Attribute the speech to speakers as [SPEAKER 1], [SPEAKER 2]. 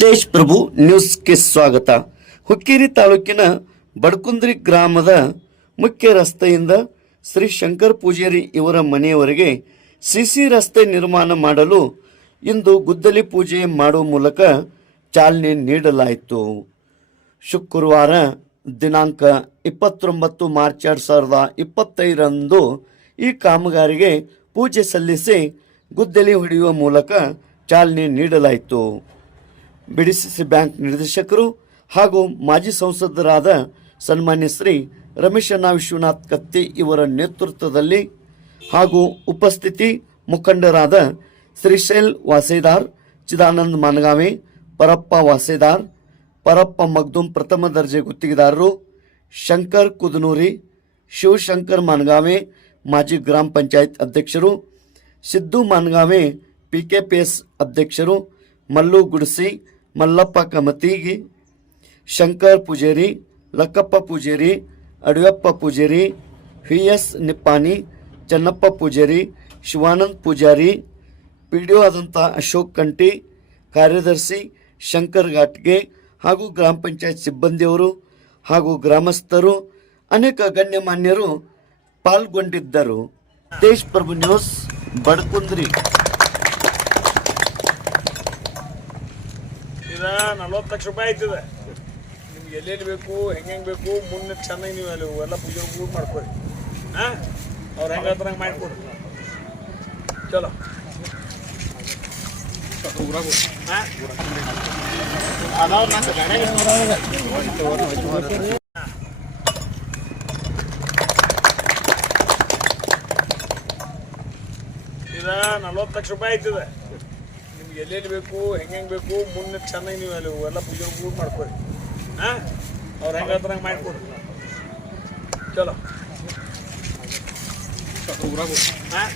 [SPEAKER 1] ತೇಜ್ ಪ್ರಭು ನ್ಯೂಸ್ಗೆ ಸ್ವಾಗತ. ಹುಕ್ಕೇರಿ ತಾಲೂಕಿನ ಬಡಕುಂದ್ರಿ ಗ್ರಾಮದ ಮುಖ್ಯ ರಸ್ತೆಯಿಂದ ಶ್ರೀ ಶಂಕರ್ ಪೂಜಾರಿ ಇವರ ಮನೆಯವರೆಗೆ ಸಿಸಿ ರಸ್ತೆ ನಿರ್ಮಾಣ ಮಾಡಲು ಇಂದು ಗುದ್ದಲಿ ಪೂಜೆ ಮಾಡುವ ಮೂಲಕ ಚಾಲನೆ ನೀಡಲಾಯಿತು. ಶುಕ್ರವಾರ ದಿನಾಂಕ ಇಪ್ಪತ್ತೊಂಬತ್ತು ಮಾರ್ಚ್ ಎರಡು ಸಾವಿರದ ಇಪ್ಪತ್ತೈದರಂದು ಈ ಕಾಮಗಾರಿಗೆ ಪೂಜೆ ಸಲ್ಲಿಸಿ ಗುದ್ದಲಿ ಹೊಡೆಯುವ ಮೂಲಕ ಚಾಲನೆ ನೀಡಲಾಯಿತು. ಬಿಡಿಸಿಸಿ ಬ್ಯಾಂಕ್ ನಿರ್ದೇಶಕರು ಹಾಗೂ ಮಾಜಿ ಸಂಸದರಾದ ಸನ್ಮಾನ್ಯ ಶ್ರೀ ರಮೇಶಣ್ಣ ವಿಶ್ವನಾಥ್ ಕತ್ತಿ ಇವರ ನೇತೃತ್ವದಲ್ಲಿ ಹಾಗೂ ಉಪಸ್ಥಿತಿ ಮುಖಂಡರಾದ ಶ್ರೀಶೈಲ್ ವಾಸೇದಾರ್, ಚಿದಾನಂದ್ ಮಾನಗಾವಿ, ಪರಪ್ಪ ವಾಸೇದಾರ್, ಪರಪ್ಪ ಮಗ್ದುಂ ಪ್ರಥಮ ದರ್ಜೆ ಗುತ್ತಿಗೆದಾರರು, ಶಂಕರ್ ಕುದನೂರಿ, ಶಿವಶಂಕರ್ ಮಾನಗಾವೆ ಮಾಜಿ ಗ್ರಾಮ ಪಂಚಾಯತ್ ಅಧ್ಯಕ್ಷರು, Siddu Managave P K P S ಅಧ್ಯಕ್ಷರು, Mallu Gudisi Mallappa Kamatagi, Shankar Pujeri, Lakkappa Pujeri, Adiyappa Pujeri V S Nippani Channappa Pujeri, Shivanand Pujari P D O ಆದಂಥ ಅಶೋಕ್ ಕಂಟಿ, ಕಾರ್ಯದರ್ಶಿ ಶಂಕರ್ ಘಾಟ್ಗೆ ಹಾಗೂ ಗ್ರಾಮ ಪಂಚಾಯತ್ ಸಿಬ್ಬಂದಿಯವರು ಹಾಗೂ ಗ್ರಾಮಸ್ಥರು, ಅನೇಕ ಗಣ್ಯಮಾನ್ಯರು ಪಾಲ್ಗೊಂಡಿದ್ದರು. ದೇಶ್ ಪ್ರಭು ನ್ಯೂಸ್, ಬಡಕುಂದ್ರಿ.
[SPEAKER 2] ಇದ ನಲ್ವತ್ತು ಲಕ್ಷ ರೂಪಾಯಿ ಆಯ್ತದ. ನಿಮ್ಗೆ ಎಲ್ಲೆಲ್ಲಿ ಬೇಕು, ಹೆಂಗೆ ಹೆಂಗೆ ಬೇಕು ಮುನ್ನ ಚೆನ್ನಾಗಿ ನೀವು ಅಲ್ಲಿ ಎಲ್ಲ ಪೂಜೆ ಪೂಜೆ ಮಾಡ್ಕೊಡಿ ಹಾಂ? ಅವ್ರು ಹೆಂಗೆ ಹತ್ರ ಹಂಗೆ ಮಾಡಿಕೊಡ್ರಿ ಚಲೋ. ಹಾಂ? ಇದ ನಲ್ವತ್ತು ಲಕ್ಷ ರೂಪಾಯಿ ಆಯ್ತದೆ. ಎಲ್ಲೆಲ್ಲಿ ಬೇಕು ಹೆಂಗೆ ಬೇಕು ಮುನ್ನ ಚೆನ್ನಾಗಿ ನೀವು ಅಲ್ಲಿ ಎಲ್ಲ ಪೂಜೆ ಪೂಜೆ ಮಾಡ್ಕೊರಿ. ಹಾಂ? ಅವ್ರು ಹೆಂಗೆ ಹತ್ರ ಹಂಗೆ ಮಾಡಿಕೊಡ್ರಿ ಚಲೋ. ಹಾಂ?